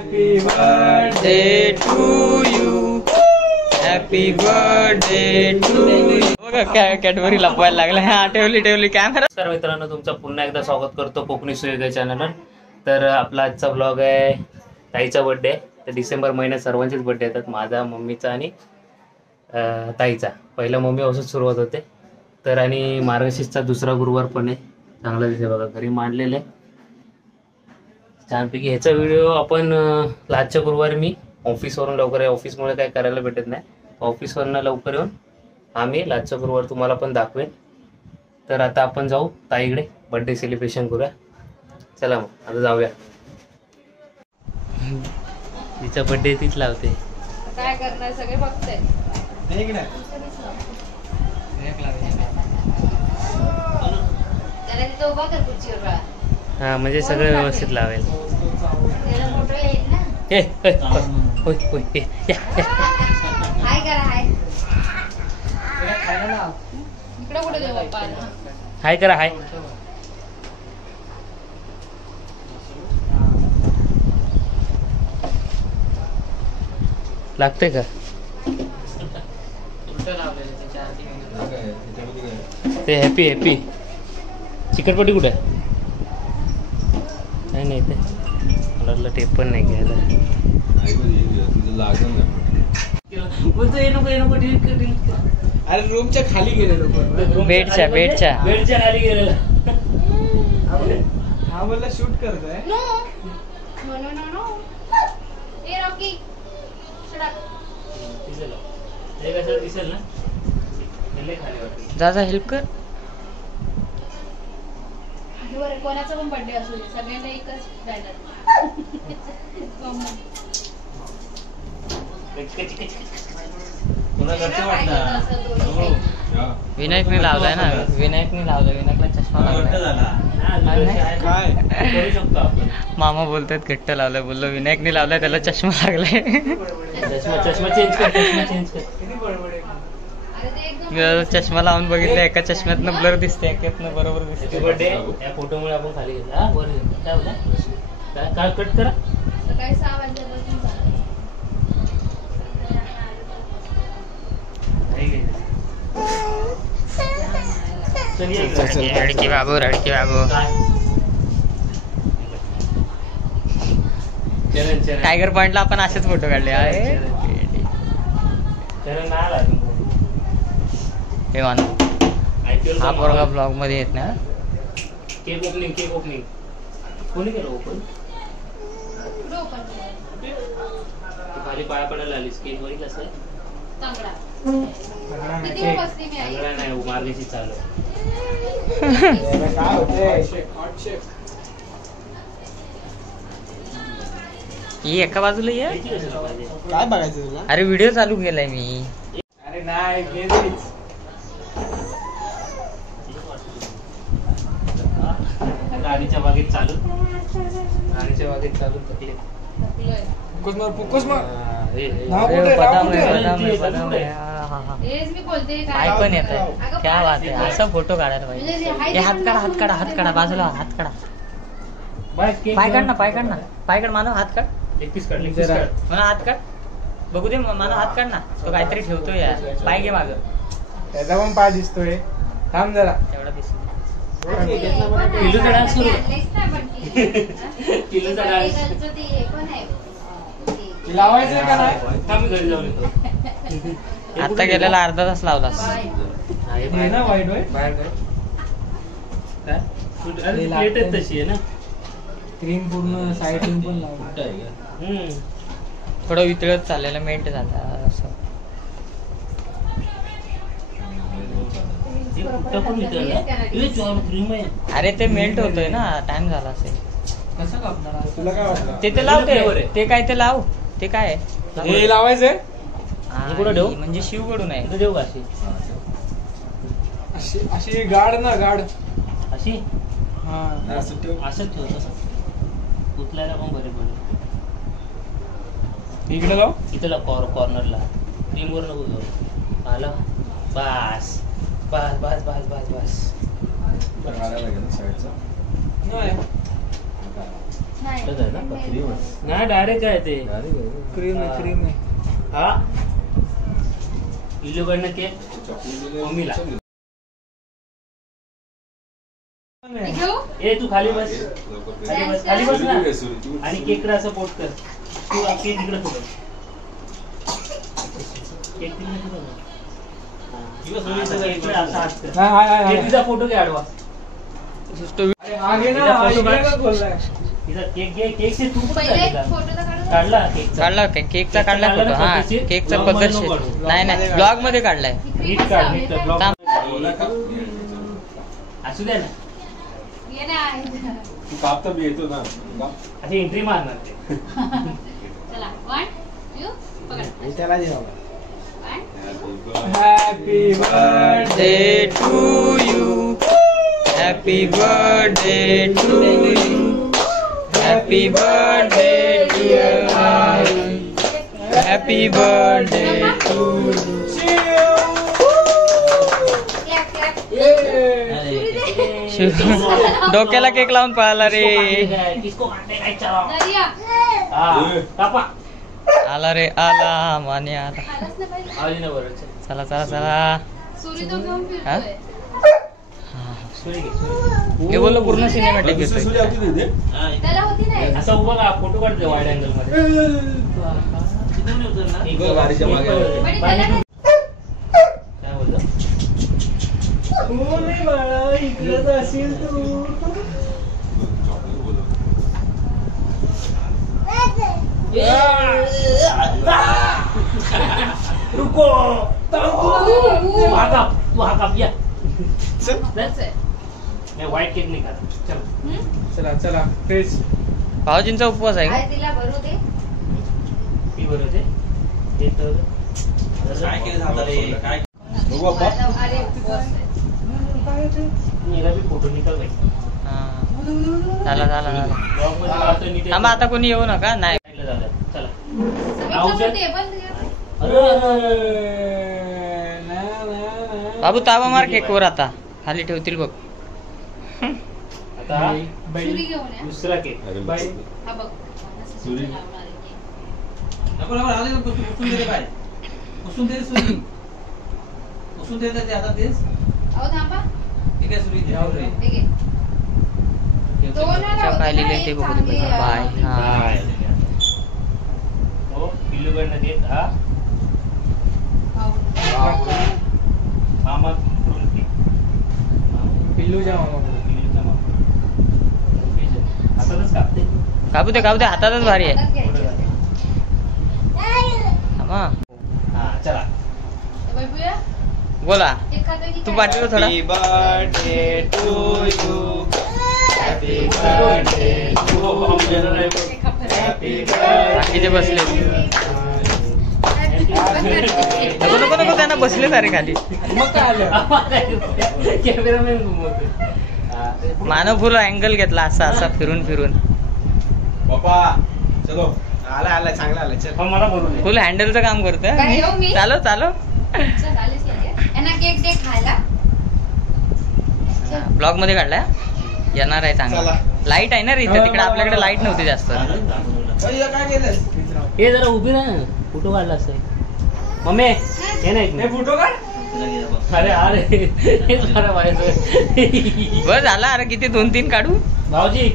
Happy birthday to you, happy birthday to you. बघा Cadbury लपवायला लागला. हा ठेवली कॅमेरा. तर मित्रांनो, तुमचं पुन्हा एकदा स्वागत करतो कोकणी सुयोगा चॅनलवर. तर आपला आजचा ब्लॉग आहे ताईचा बर्थडे. तर डिसेंबर महिन्यात सर्वांचेच बर्थडे येतात, माझा, मम्मीचा आणि ताईचा. पहिला मम्मी पासून सुरुवात होते. तर आणि मार्गशीर्षचा दुसरा गुरुवार पण आहे. चांगला दिसे बघा, घरी मांडलेलं आहे छानपैकी. ह्याचा व्हिडिओ आपण लास्टच्या गुरुवारी मी ऑफिसवरून लवकर आहे, ऑफिसमुळे काही करायला भेटत नाही. ऑफिसवरून लवकर येऊन आम्ही लास्टच्या गुरुवार तुम्हाला पण दाखवेन. तर आता आपण जाऊ ताईकडे, बर्थडे सेलिब्रेशन करूया. चला मग आता जाऊया. तिचा बर्थडे तीच लावते. काय करणार, सगळे बघताय. त्याला तिथं उभा कर खुर्चीवर बाळा. हा म्हणजे सगळं व्यवस्थित लावेल. त्याला फोटो येईल ना. होय या. हाय करा, हाय. इकडे कुठे देऊ बाप्पा? हाय करा, हाय. लागतंय का ते? हॅपी चिकटपट्टी कुठे आहे? नाही ते मला वाटलं टेप पण नाही घ्यायला. अरे रूमच्या खाली गेलेलो, बेडच्या खाली गेलेला. हा मला शूट करतोय. नो. ए रॉकी, शट अप. दिसेल ना. जा हेल्प कर. कोणाचा पण बर्थडे असू दे, सगळ्यांना एकच बॅनर. विनायकने लावलाय ना, विनायकला चष्मा लागलाय. काय करू शकतो आपण. मामा बोलतात घट्ट लावलाय, बोललो विनायकने लावलाय त्याला चष्मा लागलाय. चष्मा चेंज कर. अरे ते एकदम चष्मा लावून बघितलं, एका चष्म्यातनं ब्लर दिसते, एकातनं बरोबर दिसते. बर्थडे या फोटोमुळे आपण खाली घेतला. काय बोला, काय कट करा. सकाळी 6 वाजल्यापासून चालू. रडकी बाबू टायगर पॉइंटला आपण असेच फोटो काढले आहे. हे मान हा पोरगा ब्लॉग मध्ये येत ना. केक ओपनिंग कोणी केलं ओपन? कुठं ओपन खाली पाया पडायला आलीस. केक वरी कसं तांगडा. किती बसली मी आई. चांगला नाही, मार्गेची चालू. काय होते? Hot chef. ही एका बाजूला ये. काय बघायचं तुला? अरे व्हिडिओ चालू केलाय मी. अरे नाही गेलीच. गाडीच्या बागेत चालू. फुकस मार. बदाम आहे. हेच मी बोलते. काय पण येत आहे. क्या बात आहे, असा फोटो काढायला पाहिजे. हे हात काढा बाजूला. हात काढा. पाय काढ मानव. हात काढ. मला हात काढ बघू दे. मला हात काढ ना. तो काहीतरी ठेवतोय यार. पाय घे माग. त्याचा पण पाय दिसतोय. थांब जरा. तेवढा दिसतो. किलोचा डान्स करू. किलोचा डान्स लावायचं का नाही? थांब घरी जाऊन येतो. आता गेलेला अर्धा तास लावलास. हे ना वाईट होय. बाहेर काय प्लेट तशी आहे ना. क्रीम पूर्ण साईडून पण लावलं. थोडं वितळत चाललेलं मेंट झालं असं. अरे ते मेल्ट होतोय ना, टाइम झाला असेल. कसं कापणार? तुला काय वाटतं? ते लावते. ते काय ते लाव. ते काय हे लावायचंय. कुठं ठेवू? म्हणजे शिवकडून आहे. देऊ का अशी गाड ना गाड. अशी हा असंच ठेव. तसं उचलायला पण बरे पडेल. इकडे लाव. इथं लाव कॉर्नरला. क्रीमवर नको जाऊ. आला बस. नाही डायरेक्ट आहे ते क्रीम आहे हा इल्लूकडनं केक मम्मीला घेऊ ए तू खाली बस खाली बस ना आणि केकडा असं पोट कर तू केक इकडे थोडं केक तिकडे असा फोटो घे आडवा तिचा केक घे केक से तू पहिले फोटो तर काढू. काढला केक काढला केकचा काढलाय फोटो हा केकचा पद्धतशीर नाही ब्लॉग मध्ये काढलाय नीट काढ नीट ब्लॉग थांब. असू द्या ना ये ना तू कापता बी येतो ना अशी एंट्री मारणार ते चला 1 2 पकड त्याला दे 1 Happy birthday to you. Happy birthday to you. Happy birthday dear Hari. Happy birthday to you. Clap clap डोक्याला केक लावून पळाला रे किसको काटते काय चला दरिया हा कापा आला रे आला माने आला आलाच ना पाहिजे आली ना बरं चला चला चला सुरी तो घेऊन हा? फिरतोय सुरी घे सुरी. मी बोललो पूर्ण सिनेमॅटिक दुसरी सुरी घेतोय होती ना इथे? त्याला होती नाही असं उभं का फोटो काढते वाईड अँगल मध्ये एक गाडीच्या मागे. पण त्याला नाही. काय बोलतो रुको तू हा काप या नाही व्हाईट केक नाही खाता चल हम्म? चला चला फ्रेश भाऊजींचा उपवास आहे आई का तिला भरू दे ती बरोबर आहे ते तर बघू बाप्पा. अरे उपवास आहे. मेरा भी फोटो निकल भाई हा. झाला झाला झाला ब्लॉग मध्ये काढतो नीट थांबा आता कोणी येऊ नका नाही झालं चला सगळ्यांचं टेबल घे. बाबू ताबा मार केकवर आता खाली ठेवतील बघ आता सुरी घेऊन या. दुसरा केक अरे बाय हा बघ सुरी. लावणार आहे केक. अहो थांबा हे घे. दोन च्या काय लिहिलंय ते बघू दे पहिलं. बाय हा बाय हो पिल्लूकडनं देत हा मामा कडून केक पिल्लूच्या पिल्लूचा मामा हातातच कापते कापू दे हातातच भारी आहे हातात घ्यायचे होते. थांबा हा चला बघूया. बोला एक खातोय की तू काय? पाठीवर थोडा birthday to you happy birthday एक खातोय. बाकीचे बसले नको नको नको त्यांना बसले सारे खाली कॅमेरामॅन घुमवतो मानव फुल अँगल घेतला असा असा फिरून फिरून बाप्पा चलो आला चांगला आला चल पण मला बरोबर आहे फुल हँडलचं काम काय घेऊ मी? करतोय चालो चल, आलीच लगे. यांना केक दे खायला. ब्लॉग मध्ये काढलाय येणार आहे चांगला चला. लाईट आहे ना रे इथे तिकडे आपल्याकडे लाईट नव्हती जास्त काय केलं हे जरा उभी राहा ना फोटो काढला असं मम्मी हे नाही फोटो काढ अरे अरे हेच बरं व्हायचं बस झाला अरे किती 2-3 काढू भाऊजी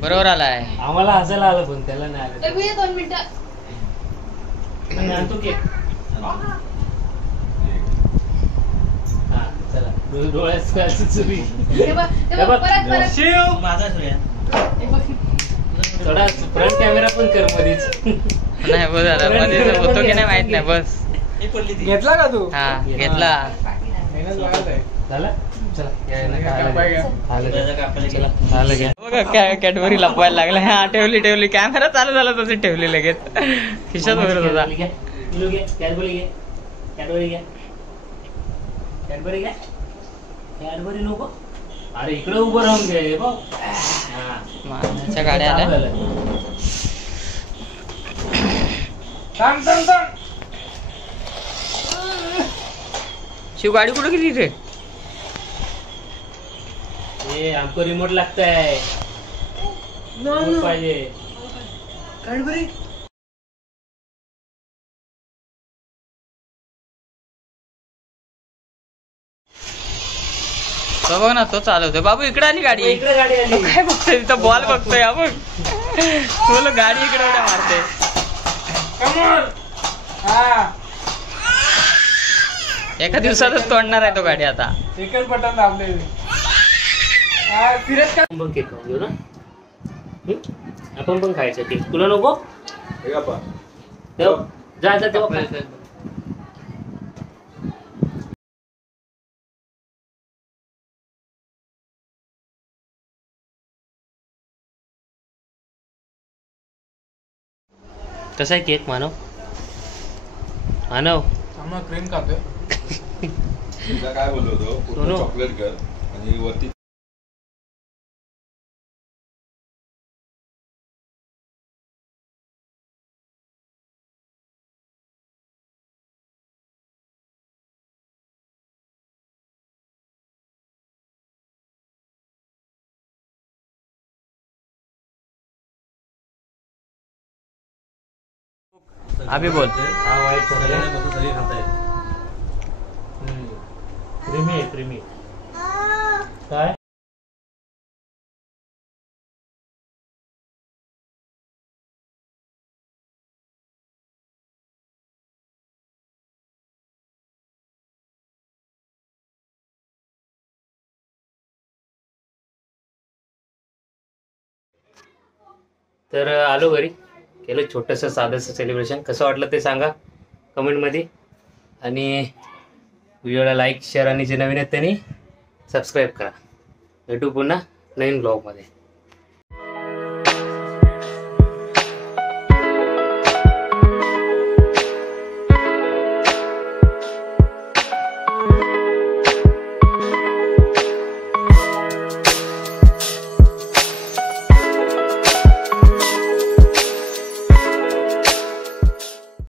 बरोबर आलाय आम्हाला हसायला आलं पण त्याला नाही आलं बघूया 2 मिनिटं. आणि आणतो केक हा चला डोळ्यात चुरी हे बघ, हे बघ. परत माझा सूर्या थोडा फ्रंट कॅमेरा पण कर मध्येच. नाही बस झालं मध्ये होतो की नाही माहित नाही बस. घेतला का तू? हा घेतला. मेहनत लागलाय. झालं चला झालं घ्या. बघा कॅडबरी लपवायला लागला. हा ठेवली कॅमेरा चालू झाला तशी ठेवली लगेच खिशात वगैरे होता. कॅडबरी नको. अरे इकडे उभं राहून घे बघ. माझ्या गाड्या आल्या. थांब. शिव गाडी कुठे गेली रे? ए आमको रिमोट लागतंय. रिमोट पाहिजे. कॅडबरी तो बघ ना तो चालवतोय. बाबू इकडे आली गाडी. इकडे गाडी आली. काय बघतोय तिथं बॉल बघतोय. हा बघ बोल गाडी इकडे उड्या मारते. कमॉन. हा एका दिवसातच तोडणार आहे तो गाडी आता. एकच बटन दाबले. हा फिरत का? आपण केक खाऊन घेऊ ना. आपण पण खायचं केक. तुला नको? हे गप्पा. ठेव. जा तेव्हा खा. कसा आहे केक मानव? आम्हाला क्रीम खातोय. तुला काय बोललो होतो पूर्ण सोनू. चॉकलेट कर आणि वरती अभि बोल. हा व्हाईट चॉकलेट. क्रीमी आहे क्रीमी. काय? तर आलो घरी. केलं छोटंसं साधंसं सेलिब्रेशन. कसं वाटलं ते सांगा कमेंटमध्ये. आणि व्हिडिओला लाईक शेअर आणि जे नवीन आहेत त्यांनी सबस्क्राईब करा. भेटू पुन्हा नवीन ब्लॉगमध्ये.